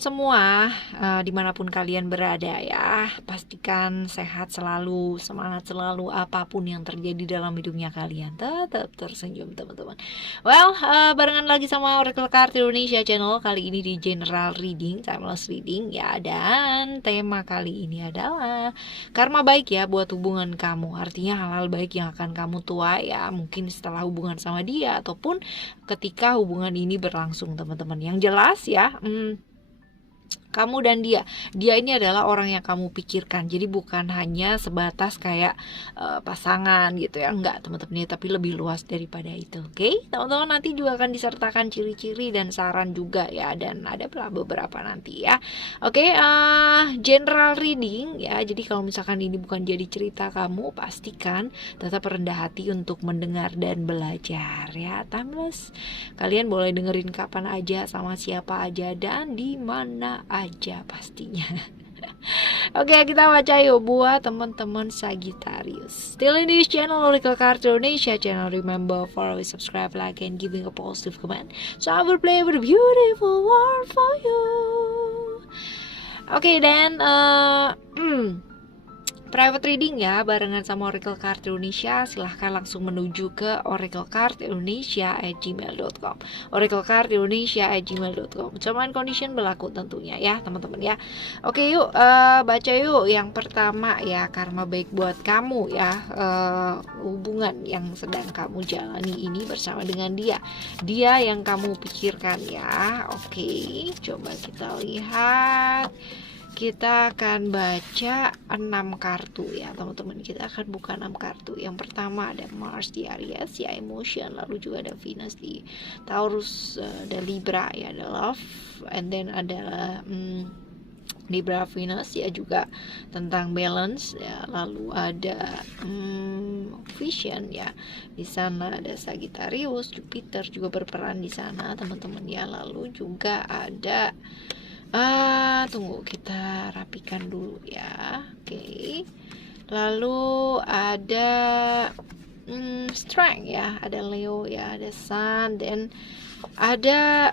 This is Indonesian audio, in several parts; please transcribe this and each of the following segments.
teman-teman semua, dimanapun kalian berada ya, pastikan sehat selalu, semangat selalu, apapun yang terjadi dalam hidupnya kalian, tetap tersenyum teman-teman. Well, barengan lagi sama Oracle Card Indonesia Channel, kali ini di General Reading, Timeless Reading ya, dan tema kali ini adalah karma baik ya buat hubungan kamu. Artinya hal-hal baik yang akan kamu tuai ya, mungkin setelah hubungan sama dia ataupun ketika hubungan ini berlangsung teman-teman. Yang jelas ya, kamu dan dia ini adalah orang yang kamu pikirkan. Jadi bukan hanya sebatas kayak pasangan gitu ya, enggak teman-teman ya, tapi lebih luas daripada itu. Oke, teman-teman, nanti juga akan disertakan ciri-ciri dan saran juga ya, dan ada beberapa nanti ya. Oke, general reading ya. Jadi kalau misalkan ini bukan jadi cerita kamu, pastikan tetap rendah hati untuk mendengar dan belajar ya. Timeless, kalian boleh dengerin kapan aja, sama siapa aja, dan di mana aja pastinya. Oke, kita baca yuk buat teman-teman Sagittarius. Still in this channel, Oracle Card Indonesia Channel. Remember, follow, subscribe, like, and giving a positive comment. So I will play with a beautiful word for you. Oke, dan private reading ya, barengan sama Oracle Card Indonesia. Silahkan langsung menuju ke oraclecardindonesia@gmail.com. oraclecardindonesia@gmail.com. Terms and condition berlaku tentunya ya teman-teman ya. Oke, yuk baca yuk. Yang pertama ya, karma baik buat kamu ya, hubungan yang sedang kamu jalani ini bersama dengan dia yang kamu pikirkan ya. Oke, coba kita lihat. Kita akan baca 6 kartu ya teman-teman. Kita akan buka 6 kartu. Yang pertama ada Mars di Aries ya, emotion. Lalu juga ada Venus di Taurus, ada Libra ya, ada love. And then ada Libra Venus ya, juga tentang balance ya. Lalu ada vision ya. Di sana ada Sagittarius, Jupiter juga berperan di sana teman-teman ya. Lalu juga ada tunggu, kita rapikan dulu ya. Oke. Lalu ada strength ya, ada Leo ya, ada Sun, dan ada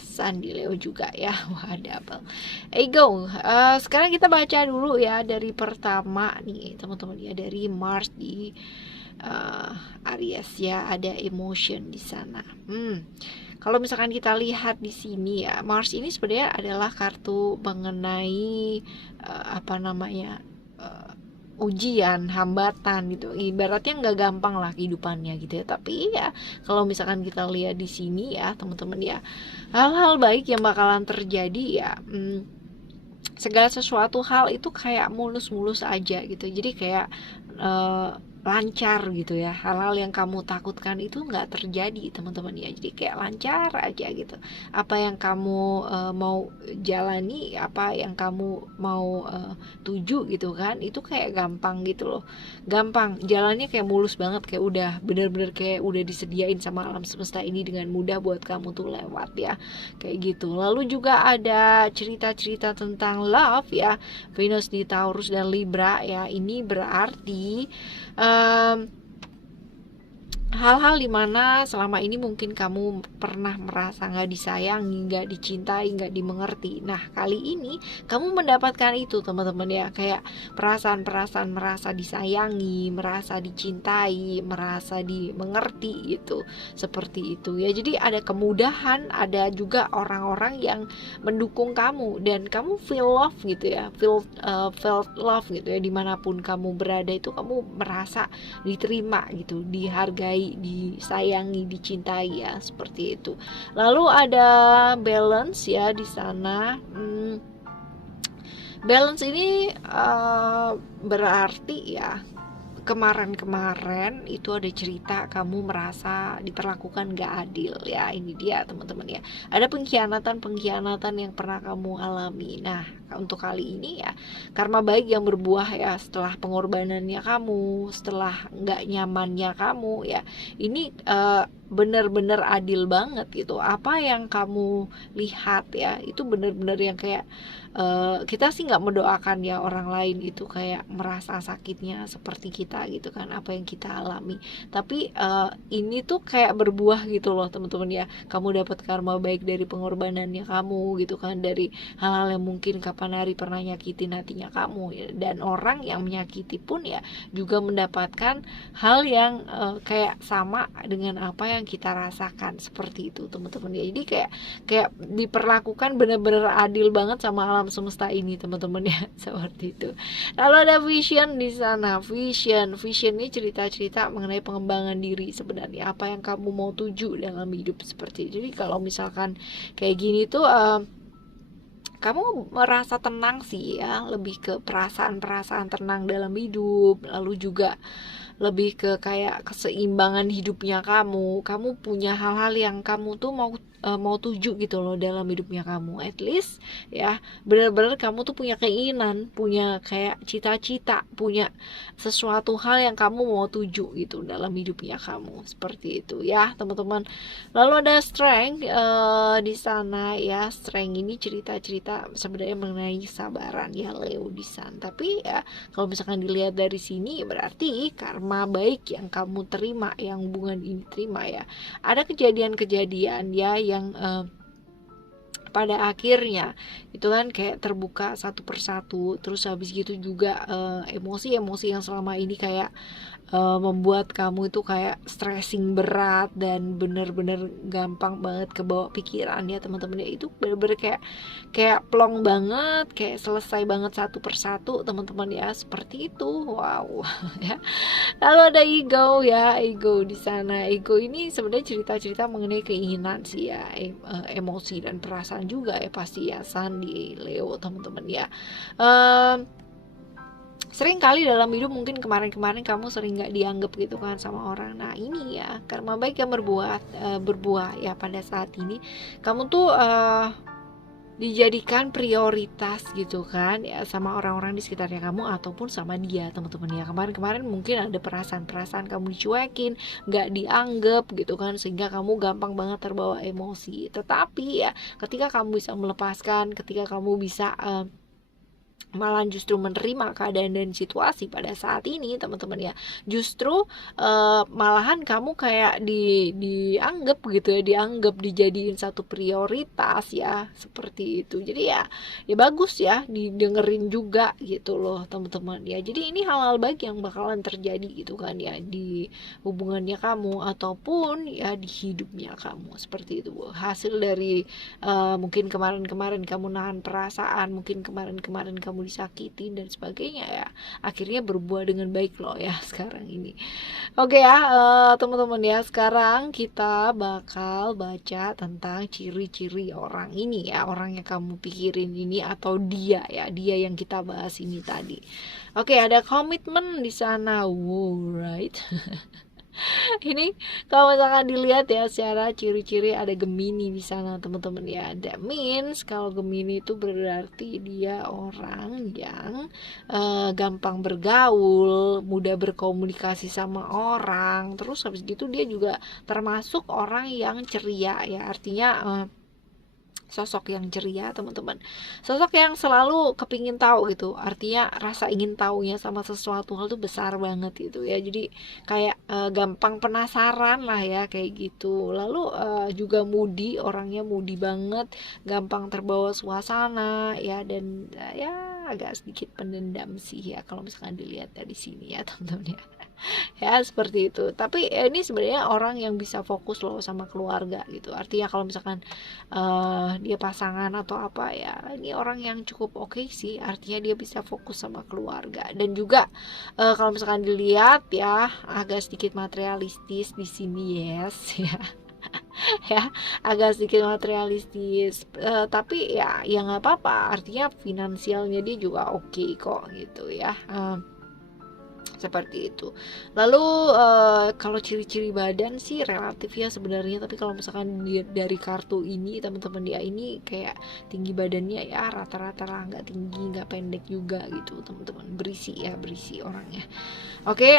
Sun di Leo juga ya. Wah, ada apa? Ego. Sekarang kita baca dulu ya dari pertama nih teman-teman ya, dari Mars di Aries ya, ada emotion di sana. Kalau misalkan kita lihat di sini ya, Mars ini sebenarnya adalah kartu mengenai ujian, hambatan gitu. Ibaratnya nggak gampang lah kehidupannya gitu ya. Tapi ya kalau misalkan kita lihat di sini ya teman-teman ya, hal-hal baik yang bakalan terjadi ya. Segala sesuatu hal itu kayak mulus-mulus aja gitu. Jadi kayak lancar gitu ya. Hal-hal yang kamu takutkan itu nggak terjadi teman-teman ya. Jadi kayak lancar aja gitu. Apa yang kamu mau jalani, apa yang kamu mau tuju gitu kan, itu kayak gampang gitu loh. Gampang, jalannya kayak mulus banget, kayak udah bener-bener kayak udah disediain sama alam semesta ini dengan mudah buat kamu tuh lewat ya. Kayak gitu. Lalu juga ada cerita-cerita tentang love ya. Venus di Taurus dan Libra ya. Ini berarti hal-hal dimana selama ini mungkin kamu pernah merasa nggak disayangi, nggak dicintai, nggak dimengerti. Nah, kali ini kamu mendapatkan itu teman-teman ya, kayak perasaan-perasaan merasa disayangi, merasa dicintai, merasa dimengerti gitu, seperti itu ya. Jadi ada kemudahan, ada juga orang-orang yang mendukung kamu, dan kamu feel love gitu ya, felt love gitu ya, dimanapun kamu berada itu kamu merasa diterima gitu, dihargai, disayangi, dicintai ya, seperti itu. Lalu ada balance ya di sana. Balance ini berarti ya, kemarin itu ada cerita kamu merasa diperlakukan gak adil ya. Ini dia teman-teman ya, ada pengkhianatan yang pernah kamu alami. Nah, untuk kali ini ya karma baik yang berbuah ya setelah pengorbanannya kamu, setelah nggak nyamannya kamu ya. Ini bener-bener adil banget gitu. Apa yang kamu lihat ya itu bener-bener yang kayak kita sih nggak mendoakan ya orang lain itu kayak merasa sakitnya seperti kita gitu kan, apa yang kita alami. Tapi ini tuh kayak berbuah gitu loh teman-teman ya. Kamu dapat karma baik dari pengorbanannya kamu gitu kan, dari hal-hal yang mungkin kapan hari pernah nyakitin hatinya kamu ya. Dan orang yang menyakiti pun ya juga mendapatkan hal yang kayak sama dengan apa yang kita rasakan seperti itu teman-teman ya. Jadi kayak diperlakukan bener-bener adil banget sama alam semesta ini teman-teman ya. Seperti itu. Lalu ada vision di sana. Vision ini cerita-cerita mengenai pengembangan diri sebenarnya, apa yang kamu mau tuju dalam hidup seperti itu. Jadi kalau misalkan kayak gini tuh kamu merasa tenang sih ya, lebih ke perasaan-perasaan tenang dalam hidup, lalu juga lebih ke kayak keseimbangan hidupnya kamu punya hal-hal yang kamu tuh mau tuju gitu loh dalam hidupnya kamu. At least ya benar-benar kamu tuh punya keinginan, punya kayak cita-cita, punya sesuatu hal yang kamu mau tuju gitu dalam hidupnya kamu, seperti itu ya teman-teman. Lalu ada strength di sana ya. Strength ini cerita-cerita sebenarnya mengenai kesabaran ya Leo di sana. Tapi ya kalau misalkan dilihat dari sini berarti karma baik yang kamu terima, yang hubungan ini terima ya. Ada kejadian-kejadian ya yang pada akhirnya itu kan kayak terbuka satu persatu. Terus habis gitu juga emosi-emosi yang selama ini kayak membuat kamu itu kayak stressing berat dan bener-bener gampang banget kebawa pikiran ya teman-teman ya. Itu bener-bener kayak plong banget, kayak selesai banget satu persatu teman-teman ya, seperti itu. Wow ya. Lalu ada ego ya, ego di sana. Ego ini sebenarnya cerita-cerita mengenai keinginan sih ya, emosi dan perasaan juga ya pasti ya Sandi Leo teman-teman ya. Sering kali dalam hidup mungkin kemarin-kemarin kamu sering gak dianggap gitu kan sama orang. Nah ini ya karma baik yang berbuah ya pada saat ini kamu tuh dijadikan prioritas gitu kan ya sama orang-orang di sekitarnya kamu ataupun sama dia teman-teman ya. Kemarin-kemarin mungkin ada perasaan-perasaan kamu dicuekin, gak dianggap gitu kan, sehingga kamu gampang banget terbawa emosi. Tetapi ya ketika kamu bisa melepaskan, ketika kamu bisa malah justru menerima keadaan dan situasi pada saat ini teman-teman ya, justru malahan kamu kayak dianggap gitu ya, dianggap dijadiin satu prioritas ya, seperti itu. Jadi ya bagus ya didengerin juga gitu loh teman-teman ya. Jadi ini hal-hal baik yang bakalan terjadi gitu kan ya di hubungannya kamu ataupun ya di hidupnya kamu, seperti itu. Hasil dari mungkin kemarin-kemarin kamu nahan perasaan, mungkin kemarin-kemarin kamu disakitin dan sebagainya ya, akhirnya berbuah dengan baik loh ya sekarang ini. Oke ya teman-teman ya, sekarang kita bakal baca tentang ciri-ciri orang ini ya, orang yang kamu pikirin ini atau dia ya, dia yang kita bahas ini tadi. Oke, ada komitmen di sana. Right. Ini kalau misalkan dilihat ya secara ciri-ciri ada Gemini di sana teman-teman ya. That means kalau Gemini itu berarti dia orang yang gampang bergaul, mudah berkomunikasi sama orang. Terus habis gitu dia juga termasuk orang yang ceria ya. Artinya sosok yang ceria teman-teman, sosok yang selalu kepingin tahu gitu, artinya rasa ingin tahunya sama sesuatu hal tuh besar banget gitu ya. Jadi kayak gampang penasaran lah ya kayak gitu. Lalu juga moody, orangnya moody banget, gampang terbawa suasana ya, dan ya agak sedikit pendendam sih ya kalau misalkan dilihat dari sini ya teman-teman ya. Ya seperti itu. Tapi ini sebenarnya orang yang bisa fokus loh sama keluarga gitu. Artinya kalau misalkan dia pasangan atau apa ya, ini orang yang cukup oke sih. Artinya dia bisa fokus sama keluarga. Dan juga kalau misalkan dilihat ya agak sedikit materialistis di sini, yes ya. Ya agak sedikit materialistis, tapi ya nggak apa-apa. Artinya finansialnya dia juga oke kok gitu ya. seperti itu. Lalu kalau ciri-ciri badan sih relatif ya sebenarnya, tapi kalau misalkan dari kartu ini teman-teman dia ini kayak tinggi badannya ya rata-rata lah, nggak tinggi nggak pendek juga gitu teman-teman, berisi ya, berisi orangnya. Oke,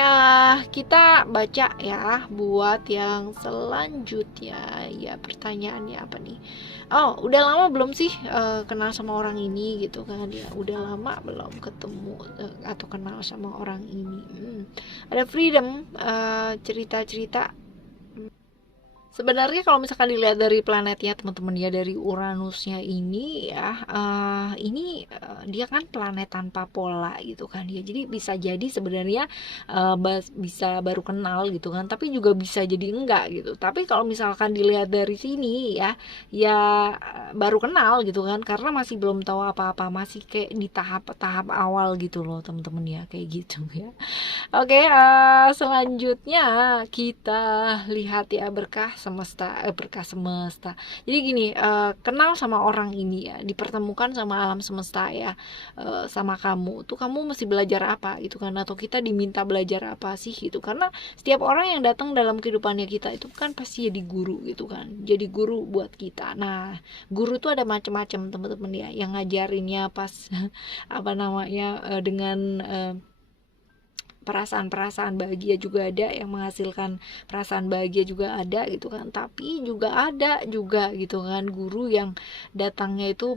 kita baca ya buat yang selanjutnya. Ya, pertanyaannya apa nih? Oh, udah lama belum sih kenal sama orang ini gitu kan ya? Udah lama belum ketemu atau kenal sama orang ini? Ada freedom, cerita-cerita. Sebenarnya kalau misalkan dilihat dari planetnya teman-teman ya, dari Uranusnya ini ya, dia kan planet tanpa pola gitu kan ya. Jadi bisa jadi sebenarnya bisa baru kenal gitu kan, tapi juga bisa jadi enggak gitu. Tapi kalau misalkan dilihat dari sini ya, baru kenal gitu kan, karena masih belum tahu apa-apa, masih kayak di tahap-tahap awal gitu loh teman-teman ya, kayak gitu ya. Oke, selanjutnya kita lihat ya berkah semesta. Jadi gini, kenal sama orang ini ya, dipertemukan sama alam semesta ya, sama kamu tuh, kamu mesti belajar apa gitu kan, atau kita diminta belajar apa sih gitu. Karena setiap orang yang datang dalam kehidupannya kita itu kan pasti jadi guru gitu kan, jadi guru buat kita. Nah, guru tuh ada macam-macam teman-teman ya, yang ngajarinnya pas apa namanya, dengan perasaan-perasaan bahagia juga ada, yang menghasilkan perasaan bahagia juga ada gitu kan. Tapi juga ada juga gitu kan guru yang datangnya itu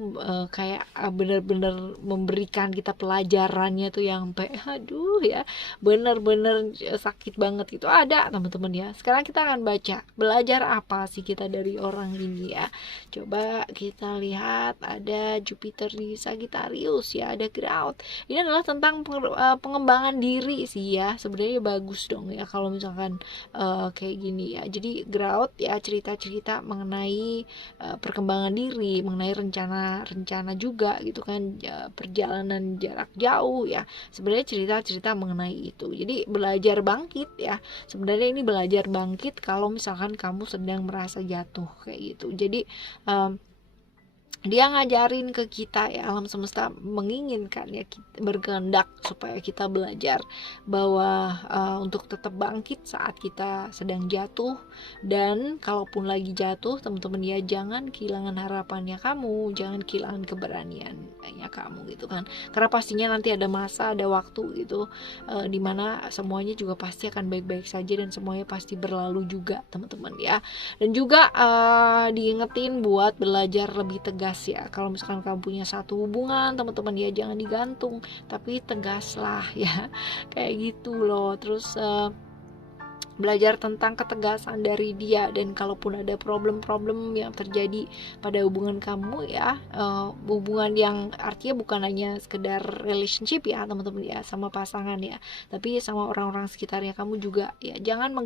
kayak bener-bener memberikan kita pelajarannya tuh yang aduh ya, bener-bener sakit banget gitu, ada teman-teman ya. Sekarang kita akan baca, belajar apa sih kita dari orang ini ya. Coba kita lihat, ada Jupiter di Sagittarius ya, ada Ground. Ini adalah tentang pengembangan diri sih ya, sebenarnya bagus dong ya kalau misalkan kayak gini ya. Jadi Ground ya, cerita-cerita mengenai perkembangan diri, mengenai rencana juga gitu kan, perjalanan jarak jauh ya, sebenarnya cerita-cerita mengenai itu. Jadi belajar bangkit ya, sebenarnya ini belajar bangkit kalau misalkan kamu sedang merasa jatuh kayak gitu. Jadi dia ngajarin ke kita ya, alam semesta menginginkan ya, berkehendak supaya kita belajar bahwa untuk tetap bangkit saat kita sedang jatuh. Dan kalaupun lagi jatuh teman-teman ya, jangan kehilangan harapannya kamu, jangan kehilangan keberaniannya kamu gitu kan. Karena pastinya nanti ada masa, ada waktu gitu, dimana semuanya juga pasti akan baik-baik saja dan semuanya pasti berlalu juga teman-teman ya. Dan juga diingetin buat belajar lebih tegas ya. Kalau misalkan kamu punya satu hubungan teman-teman ya, jangan digantung, tapi tegaslah ya, kayak gitu loh. Terus belajar tentang ketegasan dari dia. Dan kalaupun ada problem-problem yang terjadi pada hubungan kamu ya, hubungan yang artinya bukan hanya sekedar relationship ya teman-teman ya, sama pasangan ya, tapi sama orang-orang sekitarnya kamu juga ya. Jangan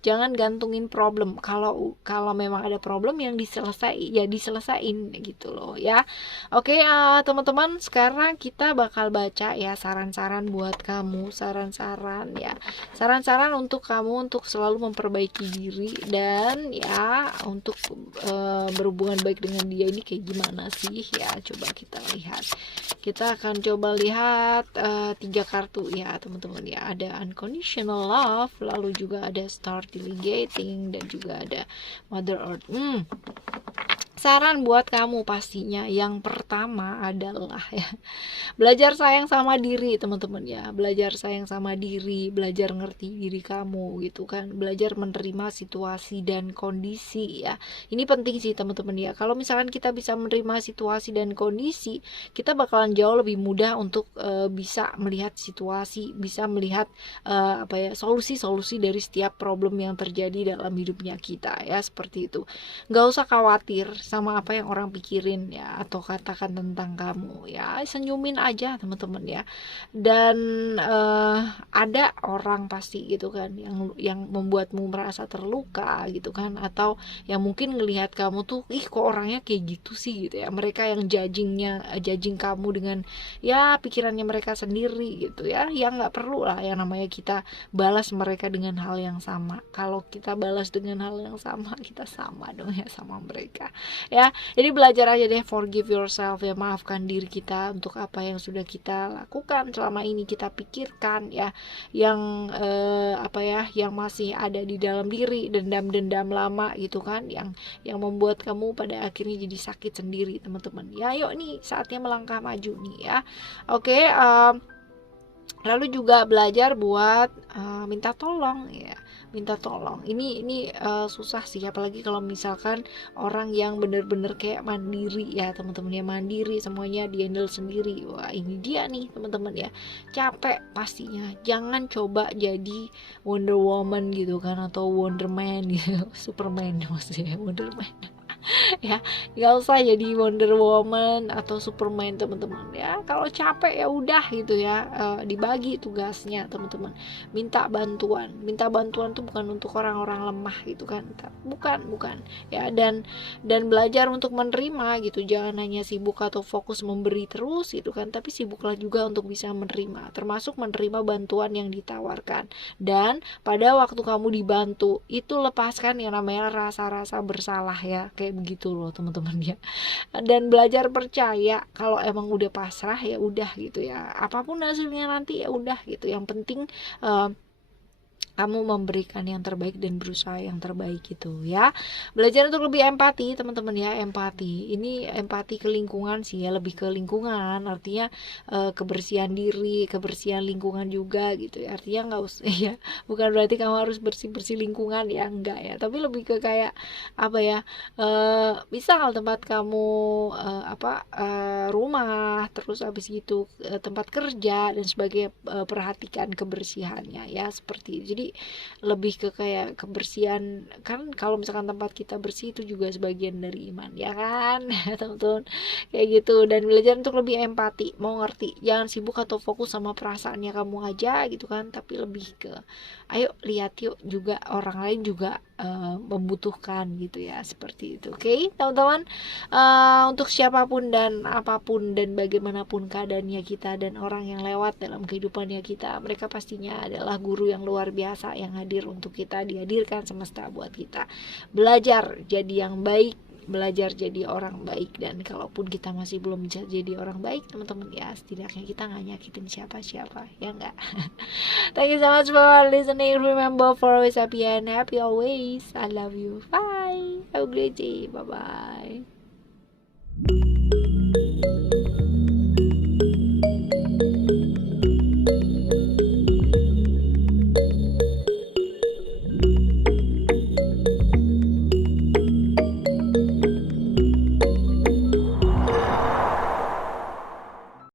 jangan gantungin problem. Kalau memang ada problem yang diselesain gitu loh ya. Oke, teman-teman, sekarang kita bakal baca ya saran-saran buat kamu, saran-saran untuk kamu untuk selalu memperbaiki diri, dan ya untuk berhubungan baik dengan dia ini kayak gimana sih ya. Coba kita lihat, kita akan coba lihat 3 kartu ya teman-teman ya. Ada unconditional love, lalu juga ada star delegating, dan juga ada mother earth. Saran buat kamu pastinya yang pertama adalah ya, belajar sayang sama diri teman-teman ya. Belajar sayang sama diri, belajar ngerti diri kamu gitu kan, belajar menerima situasi dan kondisi ya. Ini penting sih teman-teman ya. Kalau misalkan kita bisa menerima situasi dan kondisi, kita bakalan jauh lebih mudah untuk bisa melihat situasi, bisa melihat solusi-solusi dari setiap problem yang terjadi dalam hidupnya kita ya, seperti itu. Gak usah khawatir sama apa yang orang pikirin ya, atau katakan tentang kamu ya. Senyumin aja teman-teman ya. Dan ada orang pasti gitu kan yang membuatmu merasa terluka gitu kan, atau yang mungkin ngelihat kamu tuh, ih kok orangnya kayak gitu sih gitu ya. Mereka yang judging kamu dengan ya pikirannya mereka sendiri gitu ya. Yang nggak perlu lah yang namanya kita balas mereka dengan hal yang sama. Kalau kita balas dengan hal yang sama, kita sama dong ya sama mereka. ya. Jadi belajar aja deh, forgive yourself ya, maafkan diri kita untuk apa yang sudah kita lakukan selama ini, kita pikirkan ya, yang apa ya, yang masih ada di dalam diri, dendam-dendam lama gitu kan, yang membuat kamu pada akhirnya jadi sakit sendiri teman-teman ya. Yuk nih saatnya melangkah maju nih ya. Oke, lalu juga belajar buat minta tolong ya, minta tolong. Ini susah sih, apalagi kalau misalkan orang yang bener-bener kayak mandiri ya teman-teman ya, mandiri, semuanya dihandle sendiri. Wah ini dia nih teman-teman ya, capek pastinya. Jangan coba jadi Wonder Woman gitu kan, atau Wonder Man gitu Superman maksudnya, Wonder Man ya, nggak usah jadi Wonder Woman atau Superman teman-teman ya. Kalau capek ya udah gitu ya, dibagi tugasnya teman-teman. Minta bantuan tuh bukan untuk orang-orang lemah gitu kan, bukan ya. Dan belajar untuk menerima gitu, jangan hanya sibuk atau fokus memberi terus gitu kan, tapi sibuklah juga untuk bisa menerima, termasuk menerima bantuan yang ditawarkan. Dan pada waktu kamu dibantu itu, lepaskan yang namanya rasa-rasa bersalah ya, kayak begitu loh teman-teman ya. Dan belajar percaya kalau emang udah pasrah ya udah gitu ya, apapun hasilnya nanti ya udah gitu. Yang penting kamu memberikan yang terbaik dan berusaha yang terbaik gitu ya. Belajar untuk lebih empati teman-teman ya. Empati ini, empati ke lingkungan sih ya, lebih ke lingkungan, artinya kebersihan diri, kebersihan lingkungan juga gitu ya. Artinya nggak usah ya, bukan berarti kamu harus bersih-bersih lingkungan ya, enggak ya, tapi lebih ke kayak apa ya, misal tempat kamu rumah, terus habis itu tempat kerja dan sebagainya, perhatikan kebersihannya ya, seperti itu. Jadi lebih ke kayak kebersihan kan, kalau misalkan tempat kita bersih itu juga sebagian dari iman ya kan teman-teman, kayak gitu. Dan belajar untuk lebih empati, mau ngerti, jangan sibuk atau fokus sama perasaannya kamu aja gitu kan, tapi lebih ke ayo lihat yuk juga orang lain juga membutuhkan gitu ya, seperti itu. Oke teman-teman, untuk siapapun dan apapun dan bagaimanapun keadaannya kita dan orang yang lewat dalam kehidupannya kita, mereka pastinya adalah guru yang luar biasa yang hadir untuk kita, dihadirkan semesta buat kita belajar jadi yang baik, belajar jadi orang baik. Dan kalaupun kita masih belum bisa jadi orang baik teman-teman ya, setidaknya kita nggak nyakitin siapa-siapa ya enggak. Thank you so much for listening. Remember for always happy and happy always. I love you. Bye. Have a great day. Bye bye.